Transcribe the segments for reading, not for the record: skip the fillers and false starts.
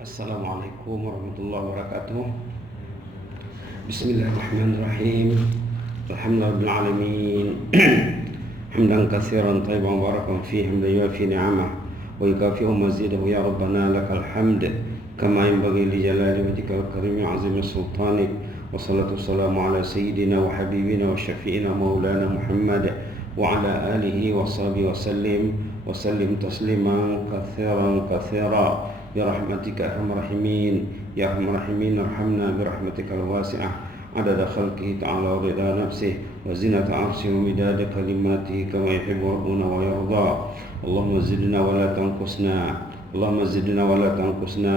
Assalamualaikum warahmatullahi wabarakatuh. Bismillahirrahmanirrahim. Alhamdulillahirabbil alamin. Hamdan katsiran thayyiban mubarakan fihi hamdan yuwafi ni'amah wa yukafi'u mazidahu ya rabbana lakal hamd kama yanbaghi li jalali wajhika wa karimi 'azimi sultanik. Wassalatu wassalamu ala sayyidina wa habibina wa syafi'ina maulana Muhammad wa ala alihi wa sahbihi wa sallim tasliman katsiran برحمتك أرحم الراحمين يا أرحم الراحمين ارحمنا برحمتك الواسعة عدد خلقه تعالى ورضا نفسه وزنة عرشه ومداد كلماته كما يحب ربنا ويرضى اللهم زدنا ولا تنقصنا اللهم زدنا ولا تنقصنا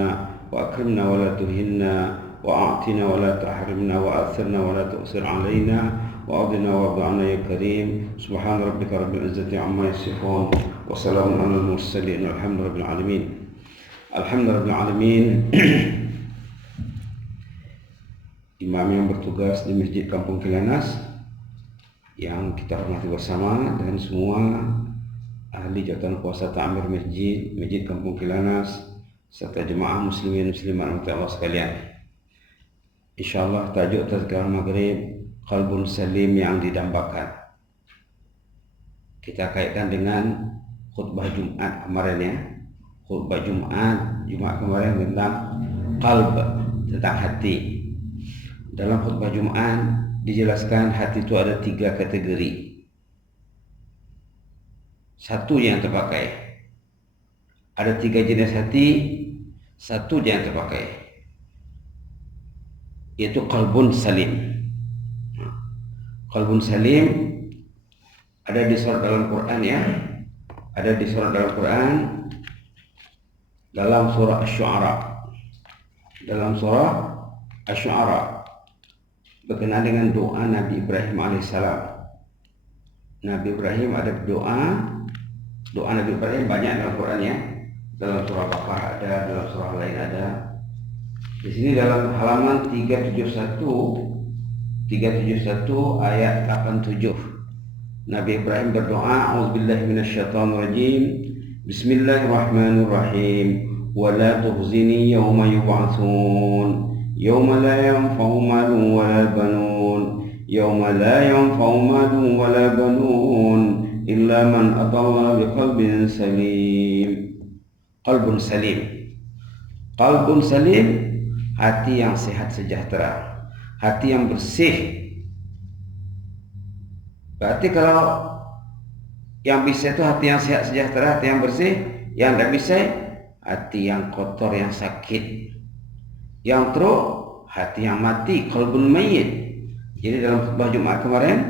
وأكرمنا ولا تهنا وأعطنا ولا تحرمنا وأثرنا ولا تؤثر علينا وأرضنا وارض عنا يا كريم سبحان ربك رب العزة عما يصفون وسلام على المرسلين والحمد لله رب العالمين. Alhamdulillahirrahmanirrahim. Imam yang bertugas di Masjid Kampung Kilanas yang kita hormati bersama dan semua ahli jabatan kuasa ta'mir Masjid Kampung Kilanas serta jemaah muslimin muslimat Allah sekalian. Insyaallah tajuk tazkirah maghrib qalbun salim yang didambakan. Kita kaitkan dengan khutbah Jumat kemarin ya. Khutbah Jumat kemarin tentang qalb, tentang hati. Dalam khutbah Jumat dijelaskan hati itu ada 3 kategori. Satu yang terpakai. Ada 3 jenis hati, satu yang terpakai. Yaitu qalbun salim. Qalbun salim ada di surat dalam Quran ya. Ada di surat dalam Quran dalam surah Asy-Syu'ara berkenaan dengan doa Nabi Ibrahim alaihissalam. Nabi Ibrahim ada doa Nabi Ibrahim banyak dalam Quran ya. Dalam surah Baqarah ada, dalam surah lain ada. Di sini dalam halaman 371 ayat 87 Nabi Ibrahim berdoa, A'udzubillahi minasyaitonirrajim. Bismillahirrahmanirrahim. Wala tukhzini yawma yub'atsun yawma la yanfa'u malun wala banun yawma la yanfa'u malun wala banun illa man atallaha biqalbin salim. Qalbun salim. Qalbun salim, hati yang sehat sejahtera, hati yang bersih. Berarti kalau yang bisa itu hati yang sehat sejahtera, hati yang bersih. Yang tidak bisa, hati yang kotor, yang sakit, yang teruk, hati yang mati, qalbun mayyit. Jadi dalam khutbah Jumat kemarin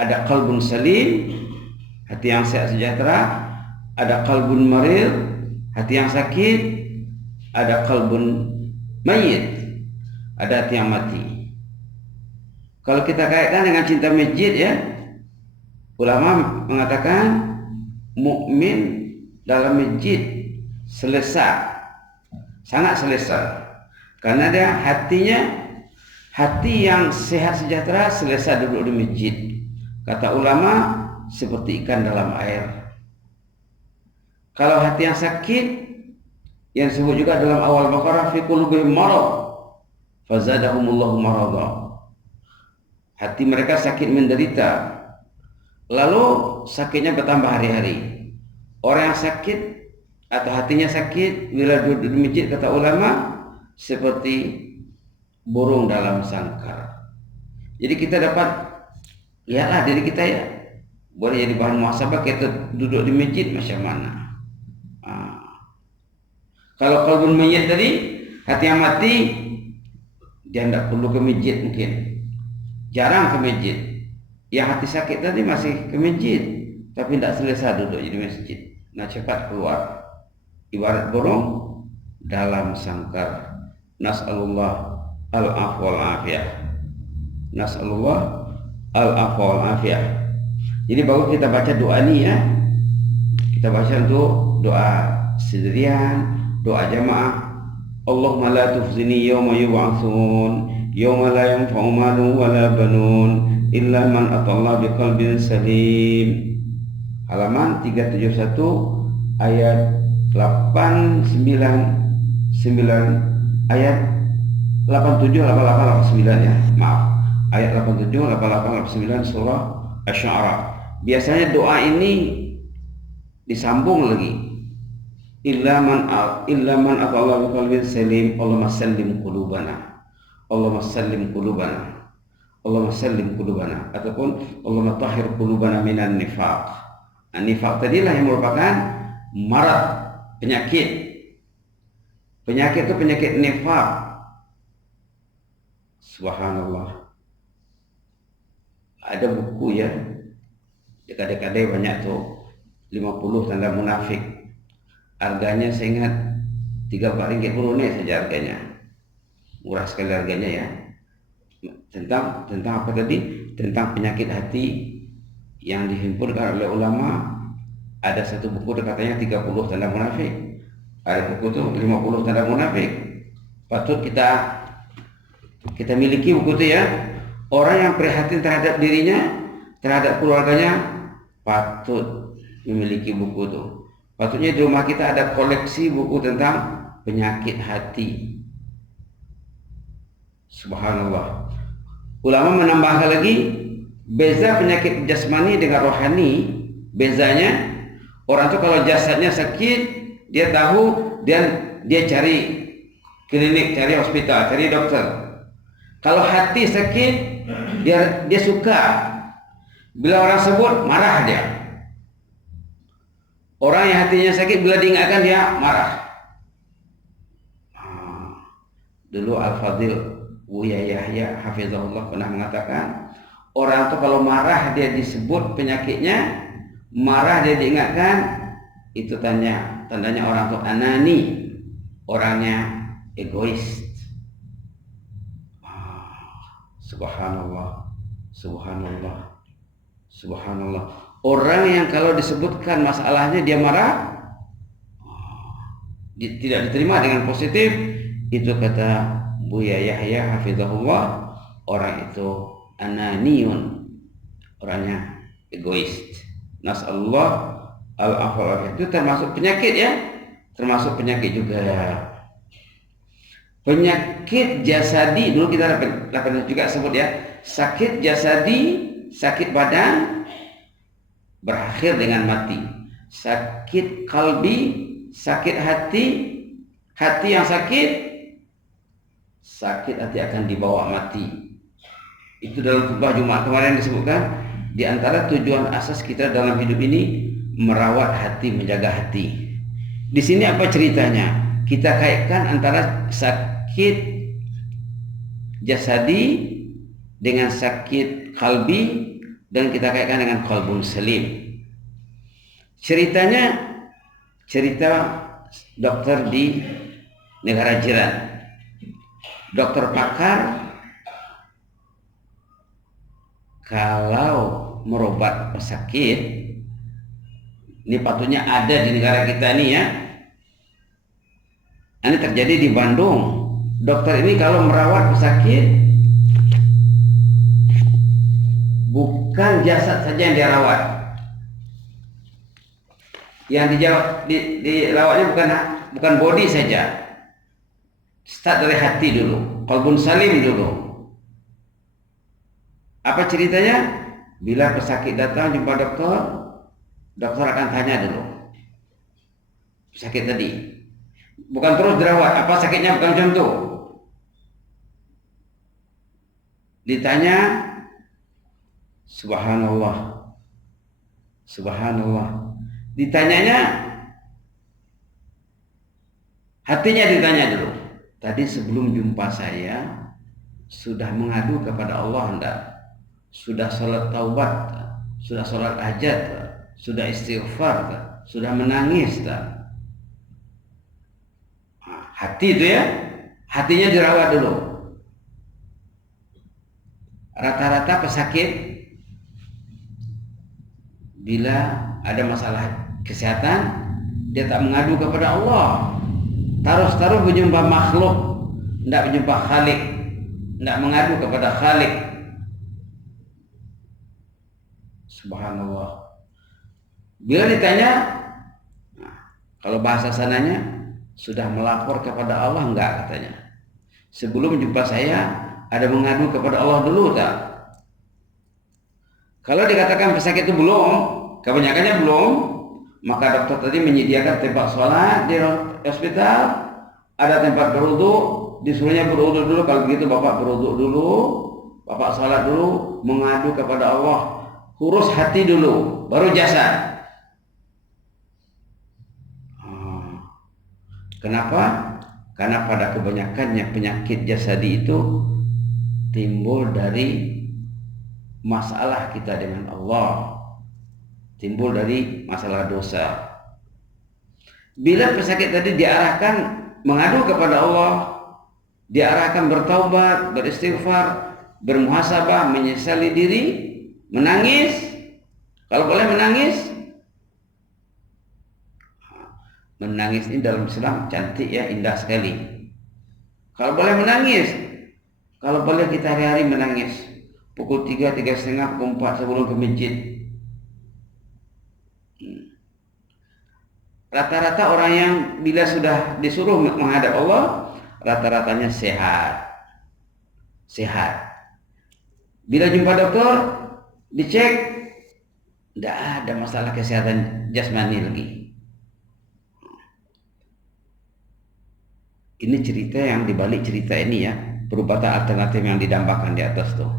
ada qalbun salim, hati yang sehat sejahtera. Ada qalbun marid, hati yang sakit. Ada qalbun mayyit, ada hati yang mati. Kalau kita kaitkan dengan cinta masjid ya, ulama mengatakan mukmin dalam masjid selesa, sangat selesa, karena dia hati yang sehat sejahtera, selesa duduk di masjid. Kata ulama seperti ikan dalam air. Kalau hati yang sakit, yang disebut juga dalam awal Baqarah, fi qulubihim marad fazadahumullahu marada. Hati mereka sakit menderita, lalu sakitnya bertambah hari-hari. Orang yang sakit atau hatinya sakit bila duduk di masjid, kata ulama, seperti burung dalam sangkar. Jadi kita dapat lihatlah diri kita ya, boleh jadi bahan muhasabah kita duduk di masjid macam mana. Kalau qalbun mayyit tadi, hati yang mati, dia tidak perlu ke masjid, mungkin jarang ke masjid. Yang hati sakit tadi masih ke masjid, tapi tidak selesa duduk di masjid. Nah, cepat keluar, ibarat burung dalam sangkar. Nas'alullah al-'afwa wal-'afiyah. Nas'alullah al-'afwa wal-'afiyah. Jadi baru kita baca doa ini ya. Kita baca untuk doa sendirian, doa jamaah. Allahumma la tukhzini yawma yub'atsun yawma la yanfa'u malun wala banun illa man atallaha biqalbin salim. Halaman 371 ayat 9 ayat 87, 88, 89 ya. Maaf. Ayat 87, 88, 89 surah Asy-Syu'ara. Biasanya doa ini disambung lagi. Illa man atalla bi qalbin salim, Allahumma sallim qulubana. Allahumma sallim qulubana. Allahumma sallim qulubana, ataupun Allahumma tahhir qulubana minan nifaq. Nifaq tadilah yang merupakan marad, penyakit. Penyakit itu penyakit nifaq. Subhanallah. Ada buku ya, dekade-dekade banyak tuh 50 tanda munafik. Harganya saya ingat 3-4 ringgit Brunei saja harganya. Murah sekali harganya ya. Tentang apa tadi? Tentang penyakit hati yang dihimpunkan oleh ulama. Ada satu buku katanya 30 tanda munafik. Ada buku tuh 50 tanda munafik. Patut kita miliki buku itu ya. Orang yang prihatin terhadap dirinya, terhadap keluarganya, patut memiliki buku itu. Patutnya di rumah kita ada koleksi buku tentang penyakit hati. Subhanallah. Ulama menambahkan lagi, beza penyakit jasmani dengan rohani. Bezanya, orang itu kalau jasadnya sakit, dia tahu dan dia cari klinik, cari hospital, cari dokter. Kalau hati sakit, dia suka. Bila orang sebut, marah dia. Orang yang hatinya sakit bila diingatkan dia marah. Dulu Al-Fadhil Buya Yahya hafizahullah pernah mengatakan, orang itu kalau marah dia disebut penyakitnya, marah dia diingatkan, itu tandanya orang itu anani, orangnya egois. Subhanallah, subhanallah, subhanallah. Orang yang kalau disebutkan masalahnya dia marah, tidak diterima dengan positif, itu kata Buya Yahya hafizahullah, orang itu ananiun, orangnya egois. Nasallahu al-afwa. Itu termasuk penyakit ya, termasuk penyakit juga. Penyakit jasadi dulu kita juga sebut ya, sakit jasadi, sakit badan berakhir dengan mati. Sakit kalbi, sakit hati, hati yang sakit hati akan dibawa mati. Itu dalam khutbah Jumat kemarin disebutkan, di antara tujuan asas kita dalam hidup ini merawat hati, menjaga hati. Di sini apa ceritanya? Kita kaitkan antara sakit jasadi dengan sakit kalbi, dan kita kaitkan dengan qalbun salim. Ceritanya cerita dokter di negara jiran. Dokter pakar kalau merobat pesakit, ini patutnya ada di negara kita ini ya. Ini terjadi di Bandung. Dokter ini kalau merawat pesakit, bukan jasad saja yang dia rawat. Yang dirawatnya bukan body saja. Start dari hati dulu, qalbun salim dulu. Apa ceritanya? Bila pesakit datang jumpa dokter, dokter akan tanya dulu pesakit tadi. Bukan terus dirawat, apa sakitnya, bukan contoh. Ditanya, subhanallah, subhanallah. Ditanyanya, hatinya ditanya dulu. Tadi sebelum jumpa saya sudah mengadu kepada Allah enggak? Sudah sholat taubat, sudah sholat hajat, sudah istighfar, sudah menangis tak? Hati itu ya, hatinya dirawat dulu. Rata-rata pesakit bila ada masalah kesehatan, dia tak mengadu kepada Allah, taruh berjumpa makhluk, tidak berjumpa Khalik, tidak mengadu kepada Khalik. Subhanallah. Bila ditanya, Kalau bahasa sananya sudah melapor kepada Allah enggak katanya. Sebelum jumpa saya ada mengadu kepada Allah dulu tak? Kalau dikatakan pesakit itu belum, kebanyakannya belum, maka dokter tadi menyediakan tempat sholat di hospital, ada tempat berwudu, disuruhnya berwudu dulu. Kalau begitu bapak berwudu dulu, bapak sholat dulu, mengadu kepada Allah, urus hati dulu, baru jasad. Kenapa? Karena pada kebanyakannya penyakit jasadi itu timbul dari masalah kita dengan Allah, timbul dari masalah dosa. Bila pesakit tadi diarahkan mengadu kepada Allah, diarahkan bertaubat, beristighfar, bermuhasabah, menyesali diri, menangis. Kalau boleh menangis. Menangis ini dalam Islam cantik ya, indah sekali. Kalau boleh menangis, kalau boleh kita hari-hari menangis, pukul 3, 3:30, pukul 4 sebelum ke masjid. Rata-rata orang yang bila sudah disuruh menghadap Allah, rata-ratanya sehat. Bila jumpa dokter, dicek, tidak ada masalah kesehatan jasmani lagi. Ini cerita yang dibalik cerita ini ya, perubatan alternatif yang didambakan di atas tuh.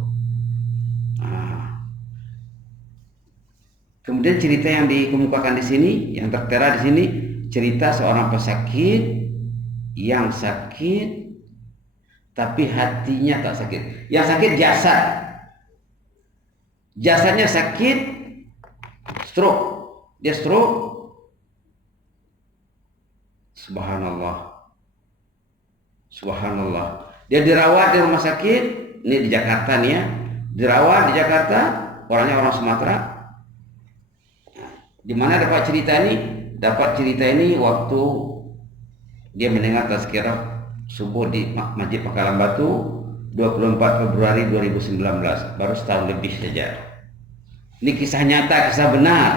Kemudian cerita yang dikemukakan di sini, yang tertera di sini, cerita seorang pesakit yang sakit tapi hatinya tak sakit. Yang sakit jasad, jasadnya sakit, stroke, dia stroke. Subhanallah. Dia dirawat di rumah sakit, ini di Jakarta nih ya. Dirawat di Jakarta, orangnya orang Sumatera. Di mana dapat cerita ini? Dapat cerita ini waktu dia mendengar tazkirah subuh di Masjid Pangkalan Batu 24 Februari 2019, baru setahun lebih saja. Ini kisah nyata, kisah benar.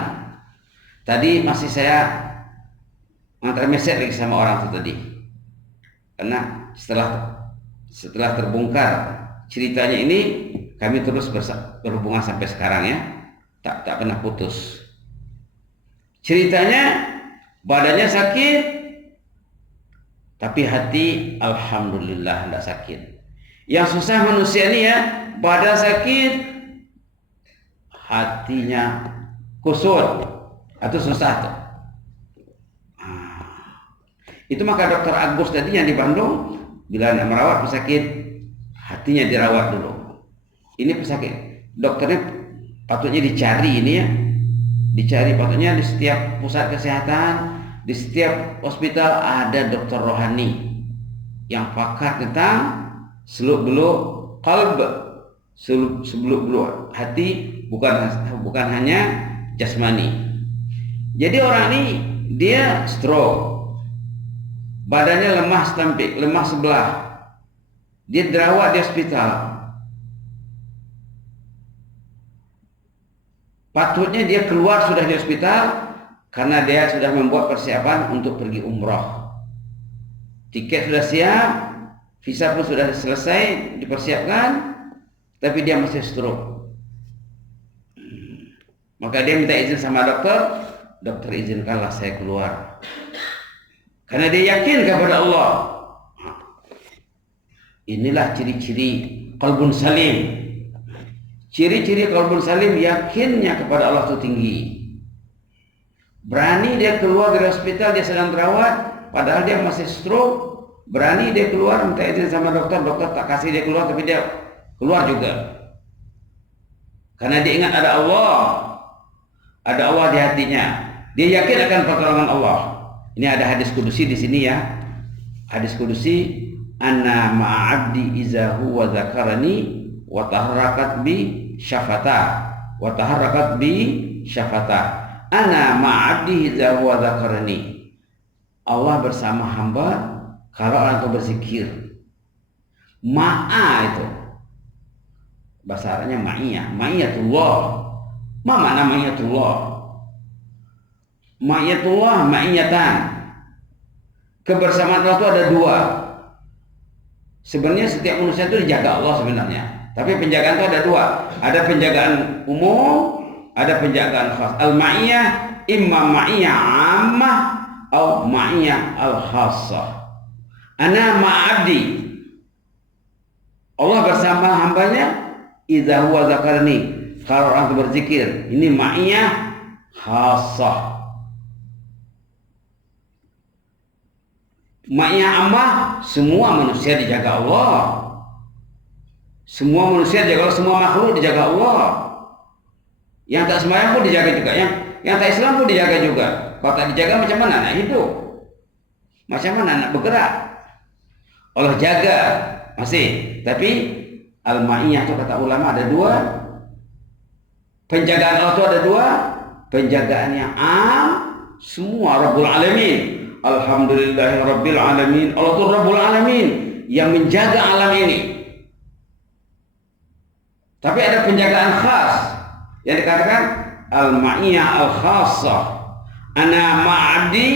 Tadi masih saya antar mesej lagi sama orang itu tadi. Karena setelah terbongkar ceritanya ini, kami terus berhubungan sampai sekarang ya, tak pernah putus. Ceritanya badannya sakit, tapi hati alhamdulillah tidak sakit. Yang susah manusia ini ya, badan sakit, hatinya kusut, itu susah tuh. Itu maka dokter Agus tadi yang di Bandung, bila nak merawat pesakit, hatinya dirawat dulu. Ini pesakit, dokternya patutnya dicari ini ya, dicari patutnya di setiap pusat kesehatan, di setiap hospital ada dokter rohani yang pakar tentang seluk-beluk qalb, seluk-beluk hati, bukan hanya jasmani. Jadi orang ini dia stroke, badannya lemah setampik, lemah sebelah. Dia dirawat di hospital. Patutnya dia keluar sudah di hospital karena dia sudah membuat persiapan untuk pergi umrah. Tiket sudah siap, visa pun sudah selesai dipersiapkan, tapi dia masih stroke. Maka dia minta izin sama dokter, dokter izinkanlah saya keluar. Karena dia yakin kepada Allah. Inilah ciri-ciri qalbun salim. Ciri-ciri qalbun salim, yakinnya kepada Allah itu tinggi. Berani dia keluar dari hospital, dia sedang terawat, padahal dia masih stroke. Berani dia keluar, minta izin sama dokter, dokter tak kasih dia keluar, tapi dia keluar juga. Karena dia ingat ada Allah di hatinya. Dia yakin akan pertolongan Allah. Ini ada hadis kudusi di sini ya. Hadis kudusi, anna ma'abdi iza huwa zakarani wa taharrakat bi syafata. Ana ma'abdi iza huwa zakarani. Allah bersama hamba kalau orang itu berzikir. Ma'a itu bahasa Arabnya ma'iyah, ma'iyatullah. Ma makna ma'iyatullah? Ma'iyatullah ma'iyatan. kebersamaan Allah itu ada dua. Sebenarnya setiap manusia itu dijaga Allah sebenarnya. Tapi penjagaan itu ada dua. Ada penjagaan umum, ada penjagaan khas. Al-ma'iyah imma ma'iyah ammah atau ma'iyah al-khassah. Ana ma'abdi. Allah bersama hambanya idza huwa zakarni. Kalau orang itu berzikir, ini ma'iyah khassah. Ma'iyah ammah, semua manusia dijaga Allah. Semua manusia dijaga Allah, semua makhluk dijaga Allah. Yang tak sembahyang pun dijaga juga, yang tak Islam pun dijaga juga. Kalau tak dijaga macam mana anak hidup? Macam mana anak bergerak? Allah jaga masih. Tapi al-ma'iyah itu kata ulama ada dua. Penjagaan Allah itu ada dua. Penjagaan yang semua Rabbul Alamin. Alhamdulillahi Rabbil Alamin. Allah itu Rabbul Alamin yang menjaga alam ini. Tapi ada penjagaan khas yang dikatakan al-ma'iyah al-khassah. Ana ma'abdi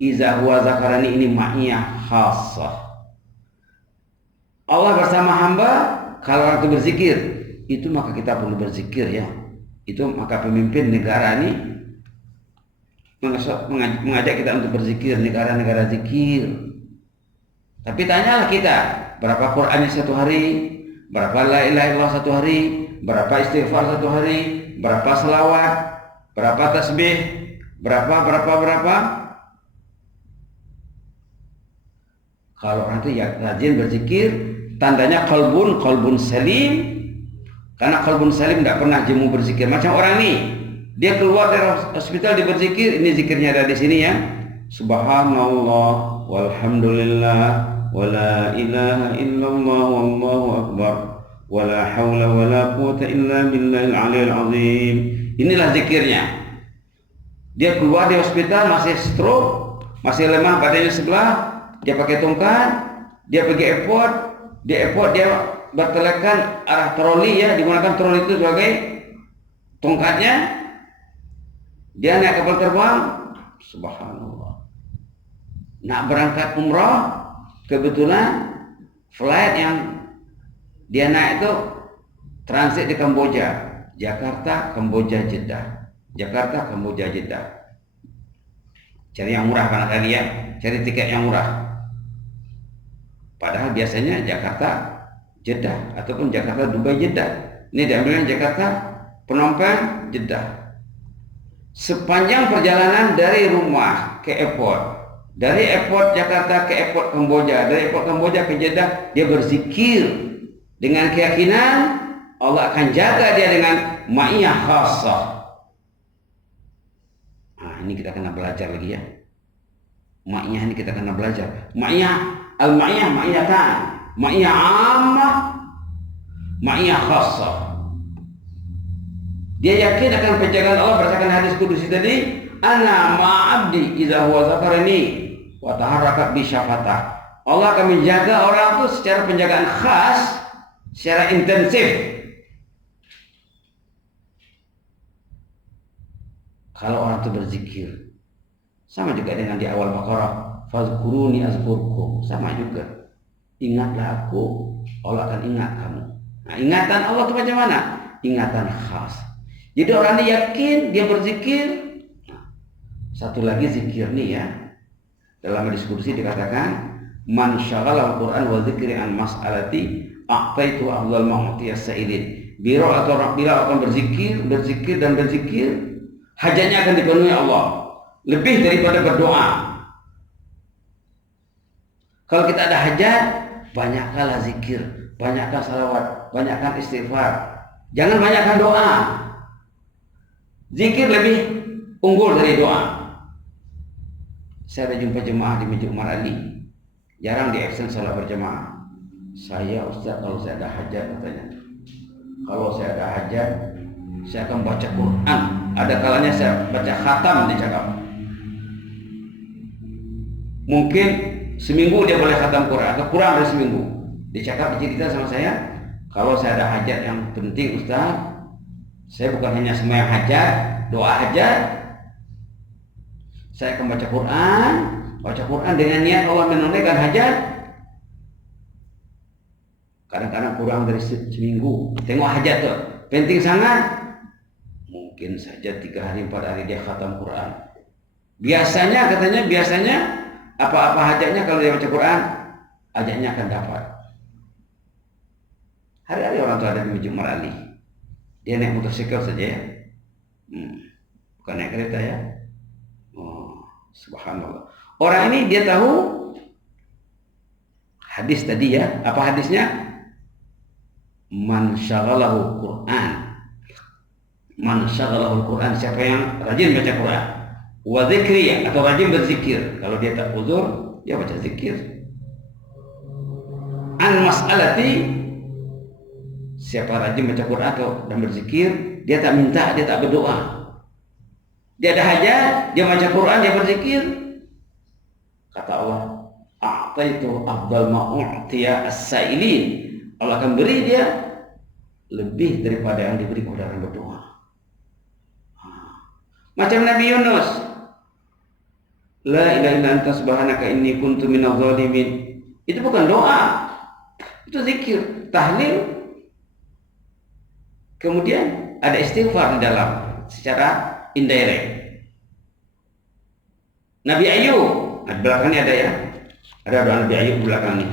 iza huwa zakarani, ini ma'iyah khassah. Allah bersama hamba kalau orang itu berzikir, itu maka kita perlu berzikir ya. Itu maka pemimpin negara ini mengajak kita untuk berzikir, negara-negara zikir. Tapi tanyalah kita, berapa Qur'annya satu hari, berapa la ilaha illallah satu hari, berapa istighfar satu hari, berapa selawat, berapa tasbih, berapa. Kalau orang itu ya rajin berzikir, tandanya qalbun salim. Karena qalbun salim tidak pernah jemu berzikir. Macam orang ini, dia keluar dari hospital dia berzikir, ini zikirnya ada di sini ya. Subhanallah walhamdulillah wala ilaha illallah wallahu akbar wala haula wala quwata illa billahil aliyil azim. Inilah zikirnya. Dia keluar di hospital masih stroke, masih lemah badannya sebelah, dia pakai tongkat, dia pergi airport, di airport dia bertelekan arah troli ya, digunakan troli itu sebagai tongkatnya. Dia naik kapal terbang, subhanallah. Nak berangkat umrah, kebetulan flight yang dia naik itu transit di Kamboja, Jakarta, Kamboja, Jeddah. Jakarta, Kamboja, Jeddah. Cari yang murah kan kali ya, cari tiket yang murah. Padahal biasanya Jakarta, Jeddah ataupun Jakarta, Dubai, Jeddah. Ini diambilnya Jakarta, Phnom Penh, Jeddah. Sepanjang perjalanan dari rumah ke airport, dari airport Jakarta ke airport Kamboja, dari airport Kamboja ke Jeddah, dia berzikir dengan keyakinan Allah akan jaga dia dengan ma'iyah khassah. Nah, ini kita kena belajar lagi ya. Ma'iyah ini kita kena belajar. Ma'iyah, al-ma'iyah ma'iyatan, ma'iyah ammah, ma'iyah khassah. Dia yakin akan penjagaan Allah berdasarkan hadis kudusi tadi, ana ma'abdi idza huwa zakarani wa taharraka bi syafatah. Allah akan menjaga orang itu secara penjagaan khas, secara intensif. Kalau orang itu berzikir, sama juga dengan di awal Baqarah, fazkuruni azkurkum, sama juga. Ingatlah aku, Allah akan ingat kamu. Nah, ingatan Allah itu macam mana? Ingatan khas. Jadi orang ini yakin dia berzikir. Nah, satu lagi zikir nih ya. Dalam diskusi dikatakan, man syaghala al-Qur'an wa dzikri an mas'alati a'taitu afdal ma'tiyas sa'ilin. Bila akan berzikir, hajatnya akan dipenuhi Allah lebih daripada berdoa. Kalau kita ada hajat, banyakkanlah zikir, banyakkan salawat, banyakkan istighfar. Jangan banyakkan doa. Zikir lebih unggul dari doa. Saya ada jumpa jemaah di Masjid Umar Ali, jarang di action salat berjemaah. Saya Ustaz, kalau saya ada hajat katanya, kalau saya ada hajat, saya akan baca Quran. Ada kalanya saya baca khatam di cakap. Mungkin seminggu dia boleh khatam Quran atau kurang dari seminggu. Dia cakap cerita sama saya, kalau saya ada hajat yang penting Ustaz, saya bukan hanya sembahyang hajat, doa hajat, saya akan baca Quran baca Quran dengan niat Allah menunaikan hajat, kadang-kadang kurang dari seminggu. Tengok hajat tuh penting sangat, mungkin saja 3 hari 4 hari dia khatam Quran. Biasanya apa-apa hajatnya kalau dia baca Quran, hajatnya akan dapat. Hari-hari orang tua ada di Masjid Marali, dia naik motorsikal saja ya, bukan naik kereta ya. Oh, subhanallah. Orang ini dia tahu hadis tadi ya. Apa hadisnya? Man syaghalahu Quran. Man syaghalahu Quran, siapa yang rajin baca Quran. Wa dzikri, atau rajin berzikir. Kalau dia tak uzur, dia baca zikir. An mas'alati, siapa rajin baca Quran atau dan berzikir, dia tak minta, dia tak berdoa. Dia ada hajat, dia baca Quran, dia berzikir. Kata Allah, a'taitu afdal ma u'tiya as-sa'ilin. Allah akan beri dia lebih daripada yang diberi kepada orang berdoa. Macam Nabi Yunus, la ilaha illa anta subhanaka inni kuntu minadh dhalimin. Itu bukan doa, itu zikir, tahlil. Kemudian ada istighfar di dalam secara indirect. Nabi Ayub, di belakang ini ada ya, ada doa Nabi Ayub di belakang ini.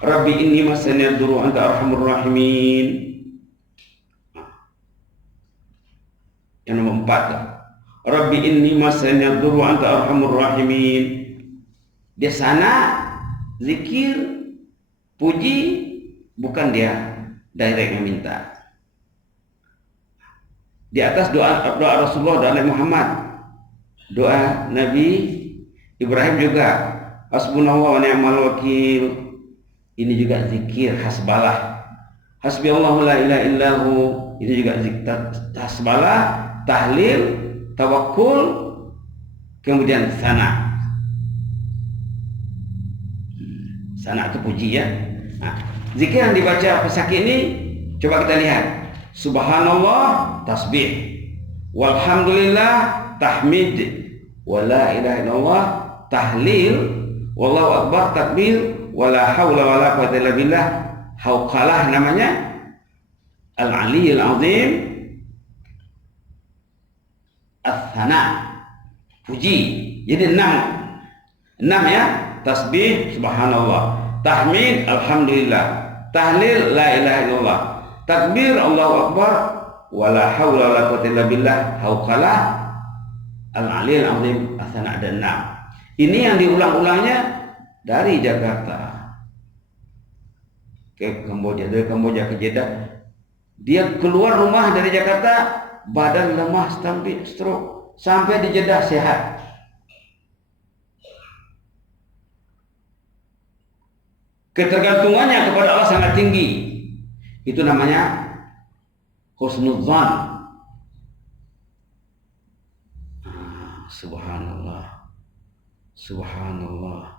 Rabbi inni masani ad-durru anta arhamur rahimin. Yang nomor 4. Rabbi inni masani ad-durru anta arhamur rahimin. Dia sana zikir, puji, bukan dia direct meminta. Di atas doa Rasulullah, doa Nabi Muhammad, doa Nabi Ibrahim juga, hasbunallah wa ni'mal wakil. Ini juga zikir hasbalah. Hasbiyallahu la ilaha illahu, itu juga zikir hasbalah, tahlil, tawakkul, kemudian sana. Sana itu puji ya. Nah, zikir yang dibaca pesakit ini coba kita lihat. Subhanallah tasbih, walhamdulillah tahmid, wala ilaha illallah tahlil, wallahu akbar takbir, wala haula wala quwwata illa billah hauqalah namanya, al-aliyyil azim, ats-tsana puji. Jadi 6 ya, tasbih subhanallah, tahmid alhamdulillah, tahlil la ilaha illallah, takbir Allahu akbar, wala haula wala quwwata illa billah hauqalah, al-aliyyil azim, ats-tsana. Ada 6. Ini yang diulang-ulangnya dari Jakarta ke Kamboja, dari Kamboja ke Jeddah. Dia keluar rumah dari Jakarta badan lemah sampai stroke, sampai di Jeddah sehat. Ketergantungannya kepada Allah sangat tinggi. Itu namanya husnudzan. Subhanallah, subhanallah,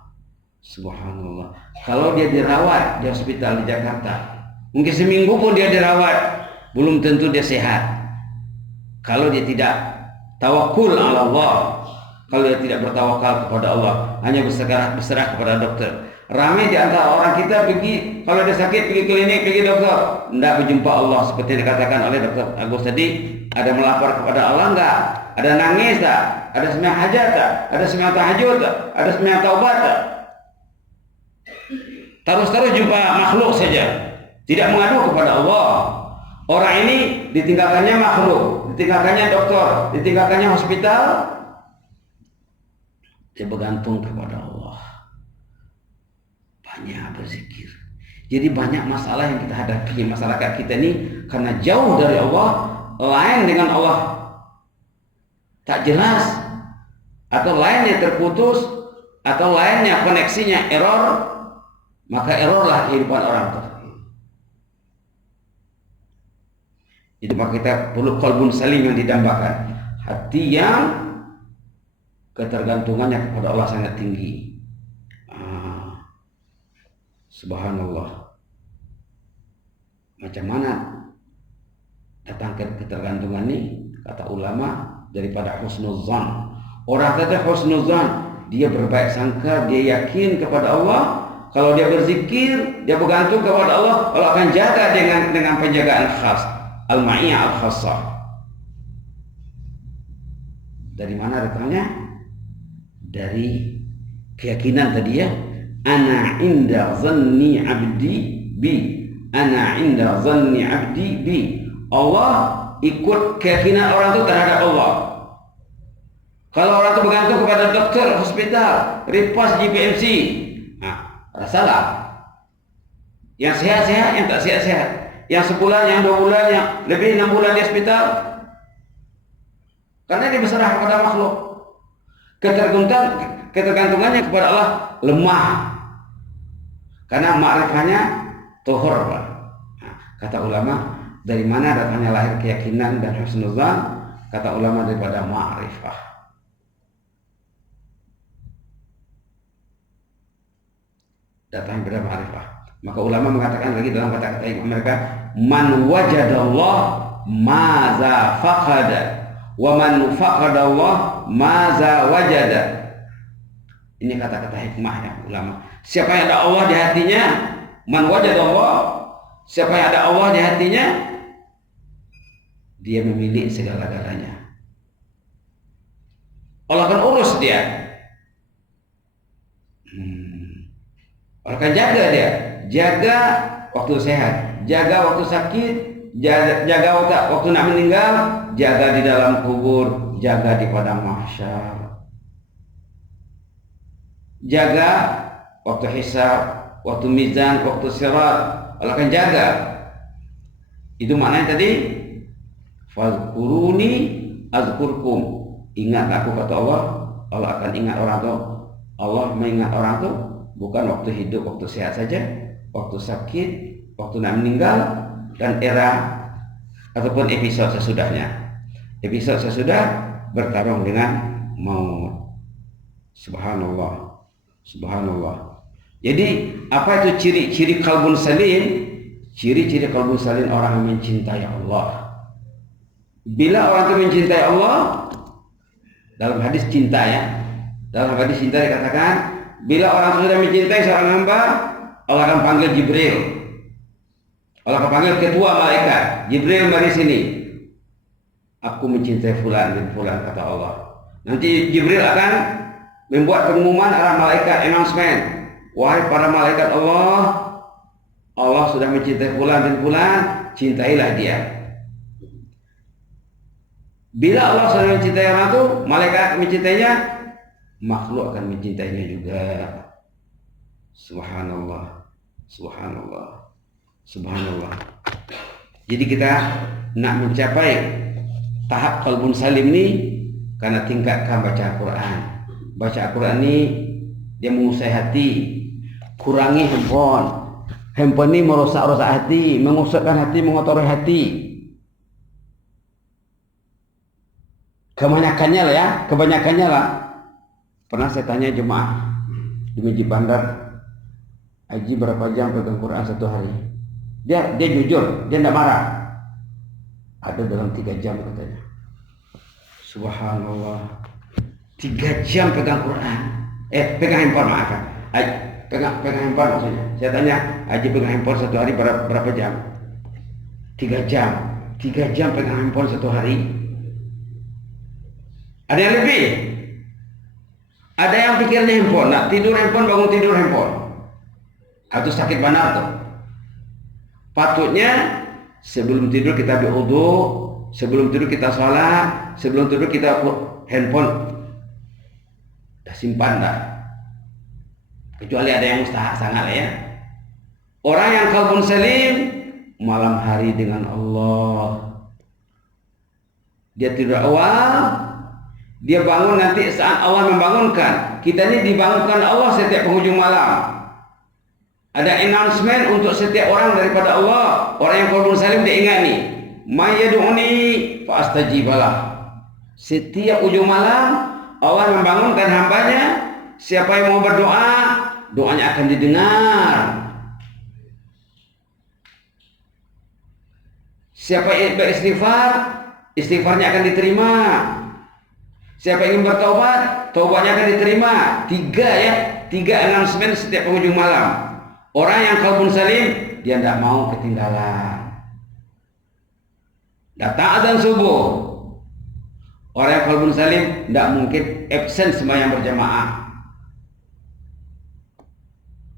subhanallah. Kalau dia dirawat di hospital di Jakarta, mungkin seminggu pun dia dirawat, belum tentu dia sehat. Kalau dia tidak tawakul ala Allah, kalau dia tidak bertawakal kepada Allah, hanya berserah kepada dokter. Ramai di antara orang kita pergi, kalau dia sakit pergi klinik, pergi dokter, tidak berjumpa Allah seperti dikatakan oleh Dr. Agus tadi. Ada melapor kepada Allah enggak? Ada nangis tak? Ada sembahyang hajat tak? Ada sembahyang tahajud tak? Ada sembahyang taubat tak? Terus jumpa makhluk saja, tidak mengadu kepada Allah. Orang ini ditinggalkannya makhluk, ditinggalkannya dokter, ditinggalkannya hospital, dia bergantung kepada Allah. Banyak berzikir. Jadi banyak masalah yang kita hadapi masyarakat kita ini karena jauh dari Allah, lain dengan Allah tak jelas, atau lainnya terputus, atau lainnya koneksinya error, maka errorlah kehidupan orang tersebut. Itu maka kita perlu qalbun salim yang didambakan, hati yang ketergantungannya kepada Allah sangat tinggi. Subhanallah. Macam mana datang ke ketergantungan ini? Kata ulama, daripada husnuzan. Orang kata husnuzan, dia berbaik sangka, dia yakin kepada Allah. Kalau dia berzikir, dia bergantung kepada Allah, Allah akan jaga dengan penjagaan khas, al-ma'iyah al-khassah. Dari mana datangnya? Dari keyakinan tadi ya. Ana inda zanni abdi bi. Ana inda zanni abdi bi. Allah ikut keyakinan orang itu terhadap Allah. Kalau orang itu bergantung kepada dokter, hospital, ripas, GPMC, nah, salah. Yang sehat-sehat, yang tak sehat-sehat. Yang sebulan, yang 2 bulan, yang lebih 6 bulan di hospital. Karena dia berserah kepada makhluk. Ketergantungannya kepada Allah lemah. Karena ma'rifahnya tuhur. Nah, kata ulama, dari mana datangnya lahir keyakinan dan husnuzan? Kata ulama, daripada ma'rifah. Datang pada ma'rifah. Maka ulama mengatakan lagi dalam kata-kata mereka, man wajadallah maza faqada wa man faqadallah maza wajada. Ini kata-kata hikmahnya ulama. Siapa yang ada Allah di hatinya, man wajadallah, siapa yang ada Allah di hatinya, dia memiliki segala-galanya. Allah akan urus dia. Allah akan jaga dia. Jaga waktu sehat, jaga waktu sakit, jaga waktu nak meninggal, jaga di dalam kubur, jaga di padang mahsyar. Jaga waktu hisab, waktu mizan, waktu sirat, Allah akan jaga. Itu maknanya tadi, fadhkuruni azkurkum. Ingat aku, kata Allah, Allah akan ingat orang itu. Allah mengingat orang itu bukan waktu hidup, waktu sehat saja, waktu sakit, waktu nak meninggal, dan era ataupun episode sesudahnya. Episode sesudah bertarung dengan maut. Subhanallah, subhanallah. Jadi apa itu ciri-ciri qalbun salim? Ciri-ciri qalbun salim orang yang mencintai Allah. Bila orang itu mencintai Allah, dalam hadis cinta ya, dalam hadis cinta dikatakan, bila orang sudah mencintai seorang hamba, Allah akan panggil Jibril. Allah akan panggil ketua malaikat. Jibril, mari sini. Aku mencintai fulan bin fulan, kata Allah. Nanti Jibril akan membuat pengumuman arah malaikat, announcement. Wahai para malaikat Allah, Allah sudah mencintai fulan bin fulan, cintailah dia. Bila Allah sudah mencintai orang itu, malaikat mencintainya, makhluk akan mencintainya juga. Subhanallah, subhanallah, subhanallah. Jadi kita nak mencapai tahap qalbun salim ini karena tingkatkan baca Al-Quran. Baca Al-Quran ini dia menguasai hati. Kurangi handphone. Handphone ini merusak-rusak hati, mengusapkan hati, mengotori hati. Kebanyakannya lah ya, kebanyakannya lah. Pernah saya tanya jemaah di Masjid Bandar, Haji berapa jam pegang Quran satu hari? Dia jujur, dia tidak marah. Ada dalam 3 jam katanya. Subhanallah, 3 jam pegang Quran. Pegang handphone, maaf. Pegang handphone maksudnya. Saya tanya, Haji pegang handphone satu hari berapa jam? 3 jam. 3 jam pegang handphone satu hari. Ada yang lebih. Ada yang pikirnya handphone, nak tidur handphone, bangun tidur handphone. Atau sakit benar tuh. Patutnya sebelum tidur kita berwudu, sebelum tidur kita sholat, sebelum tidur kita handphone dah simpan dah. Kecuali ada yang mustahak sangat lah ya. Orang yang qalbun salim malam hari dengan Allah. Dia tidur awal, dia bangun nanti saat Allah membangunkan. Kita ini dibangunkan Allah setiap penghujung malam. Ada announcement untuk setiap orang daripada Allah. Orang yang qalbun salim dia ingat ni, may yad'uni fa astajibalah. Setiap ujung malam Allah membangunkan hambanya. Siapa yang mau berdoa, doanya akan didengar. Siapa yang beristighfar, istighfarnya akan diterima. Siapa ingin bertaubat, taubatnya akan diterima. 3 announcement setiap penghujung malam. Orang yang qalbun salim, dia tidak mau ketinggalan. Datang azan subuh. Orang yang qalbun salim tidak mungkin absen sembahyang berjamaah.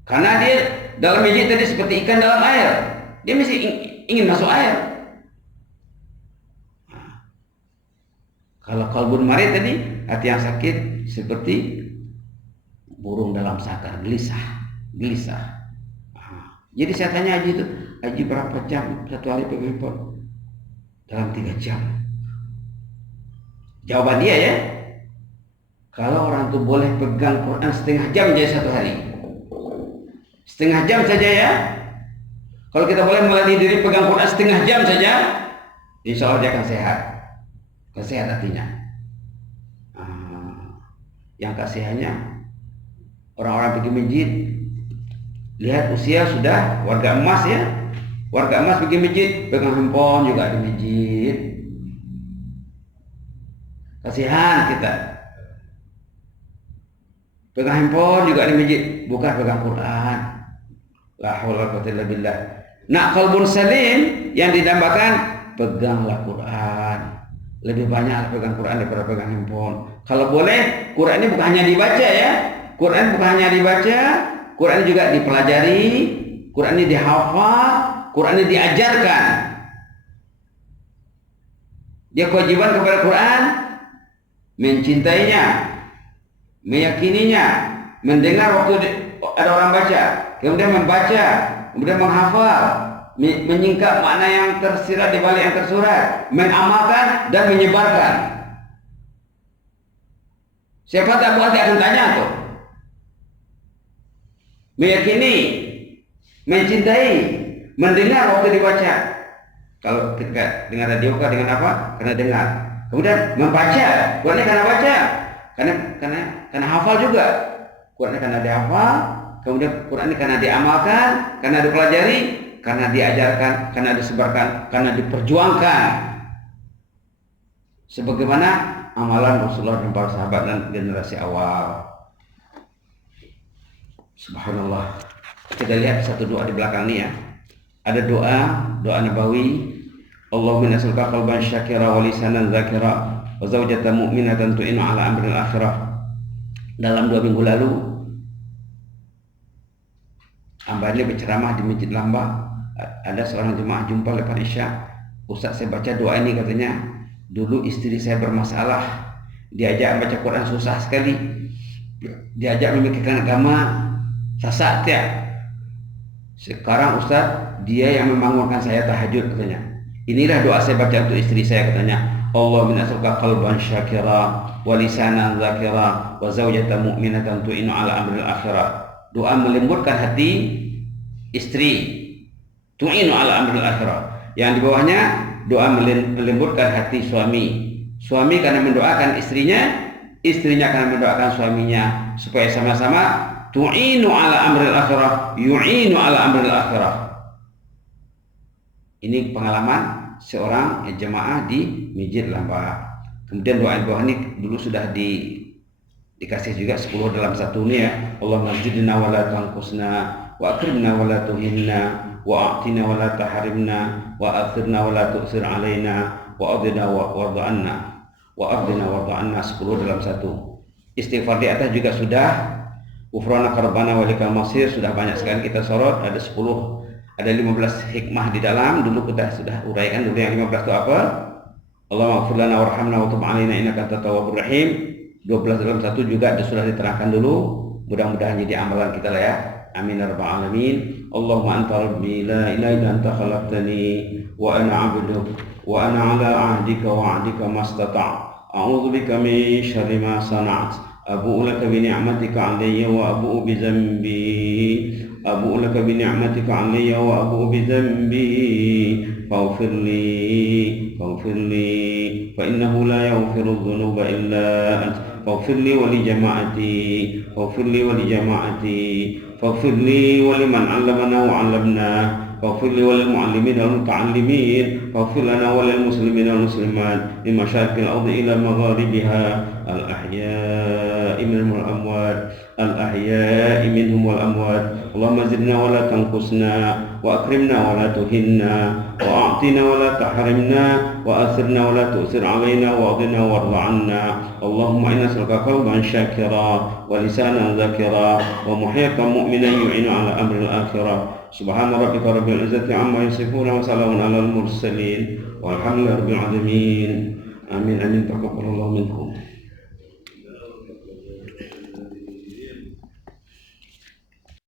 Karena dia dalam masjid tadi seperti ikan dalam air. Dia mesti ingin masuk air. Kalau qalbun marid tadi, hati yang sakit seperti burung dalam sakar, gelisah. Jadi saya tanya Haji itu, Haji berapa jam satu hari pegang handphone? Dalam 3 jam. Jawaban dia ya, kalau orang itu boleh pegang Quran setengah jam saja satu hari, setengah jam saja ya. Kalau kita boleh melatih diri pegang Quran setengah jam saja, insya Allah dia akan sehat hatinya. Yang kasihannya orang-orang pergi masjid, lihat usia sudah warga emas ya, warga emas pergi masjid pegang handphone juga di masjid. Kasihan kita, pegang handphone juga di masjid, bukan pegang Quran. La haula wala quwwata illa billah. Nak qalbun salim yang didambakan, peganglah Quran. Lebih banyak pegang Quran daripada pegang handphone. Kalau boleh, Quran ini bukan hanya dibaca ya. Quran bukan hanya dibaca, Quran juga dipelajari, Quran ini dihafal, Quran ini diajarkan. Dia kewajiban kepada Quran, mencintainya, meyakininya, mendengar waktu ada orang baca, kemudian membaca, kemudian menghafal, menyingkap makna yang tersirat di balik yang tersurat, mengamalkan dan menyebarkan. Siapa tahu nanti akan tanya tuh. Meyakini, mencintai, mendengar waktu dibaca. Kalau ketika dengan radio dengan apa? Karena dengar. Kemudian membaca, Qurannya karena baca, karena hafal juga. Qurannya karena dihafal, kemudian Qurannya karena diamalkan, karena dipelajari, karena diajarkan, karena disebarkan, karena diperjuangkan. Sebagaimana amalan Rasulullah dan para sahabat dan generasi awal. Subhanallah. Kita lihat satu doa di belakang ini ya. Ada doa nabawi. Allahumma nas'aluka qalban syakira wa lisanan zakira wa zawjatan mu'minatan tu'inu ala amril akhirah. Dalam 2 minggu lalu hamba ini berceramah di Masjid Lambah. Ada seorang jemaah jumpa lepas Isya. Ustaz, saya baca doa ini, katanya, dulu istri saya bermasalah, diajak baca Quran susah sekali, diajak memikirkan agama sasak ya. Sekarang Ustaz, dia yang membangunkan saya tahajud, katanya. Inilah doa saya baca untuk istri saya, katanya. Allahumma nas'aluka qalban syakira wa lisanan zakira wa zawjatan mu'minatan tu'inu ala amril akhirah. Doa melembutkan hati istri, tu'inu ala amril akhirah. Yang di bawahnya doa melembutkan hati suami. Suami karena mendoakan istrinya, istrinya karena mendoakan suaminya, supaya sama-sama tu'inu ala amril akhirah, yu'inu ala amril akhirah. Ini pengalaman seorang jemaah di Masjid Lambah. Kemudian doa di bawah ini dulu sudah dikasih juga 10 dalam 1 nih ya. Allahumma zidna wa la tanqusna wa akrimna wa la tuhinna wa a'tina wa la tahrimna wa athirna wa la tu'sir alaina wa adina warda anna wa ardina warda anna, 10 dalam 1. Istighfar di atas juga sudah. Ghufrana rabbana wa lakal masir sudah banyak sekali kita sorot. Ada 10, ada 15 hikmah di dalam. Dulu kita sudah uraikan dulu yang 15 itu apa. Allahumma ighfir lana warhamna wa tub 'alaina innaka antat tawwabur rahim. 12 dalam 1 juga sudah diterangkan dulu. Mudah-mudahan jadi amalan kita lah ya. Amin ya rabbal alamin. Allahumma anta rabbi la ilaha illa anta khalaqtani wa ana 'abduk wa ana 'ala 'ahdika wa 'adika mastata'. A'udzu bika min syarri ma sana'tu. Abu'u laka bi ni'matika 'alayya wa abu'u bi dhanbi. Abu'u laka bi ni'matika 'alayya wa abu'u bi dhanbi. Faghfir li fa innahu la yaghfiru dhunuba illa anta. فاغفر لي ولجماعتي فاغفر لي ولجماعتي فاغفر لي ولمن علمنا وعلمنا فاغفر لي وللمعلمين والمتعلمين فاغفر لنا وللمسلمين والمسلمات من مشارق الأرض إلى مغاربها الأحياء منهم والأموات الأحياء منهم والأموات اللهم زدنا ولا تنقصنا وأكرمنا ولا تهنا وأعطنا ولا تحرمنا وأثرنا ولا تؤثر علينا واغضنا وارض عنا اللهم إنا نسألك قلبا شاكرا ولسانا ذاكرا ومحيطا مؤمنا يعين على أمر الآخرة سبحان ربك رب العزة عما يصفون وسلام على المرسلين والحمد لله رب العالمين آمين آمين تقبل الله منكم.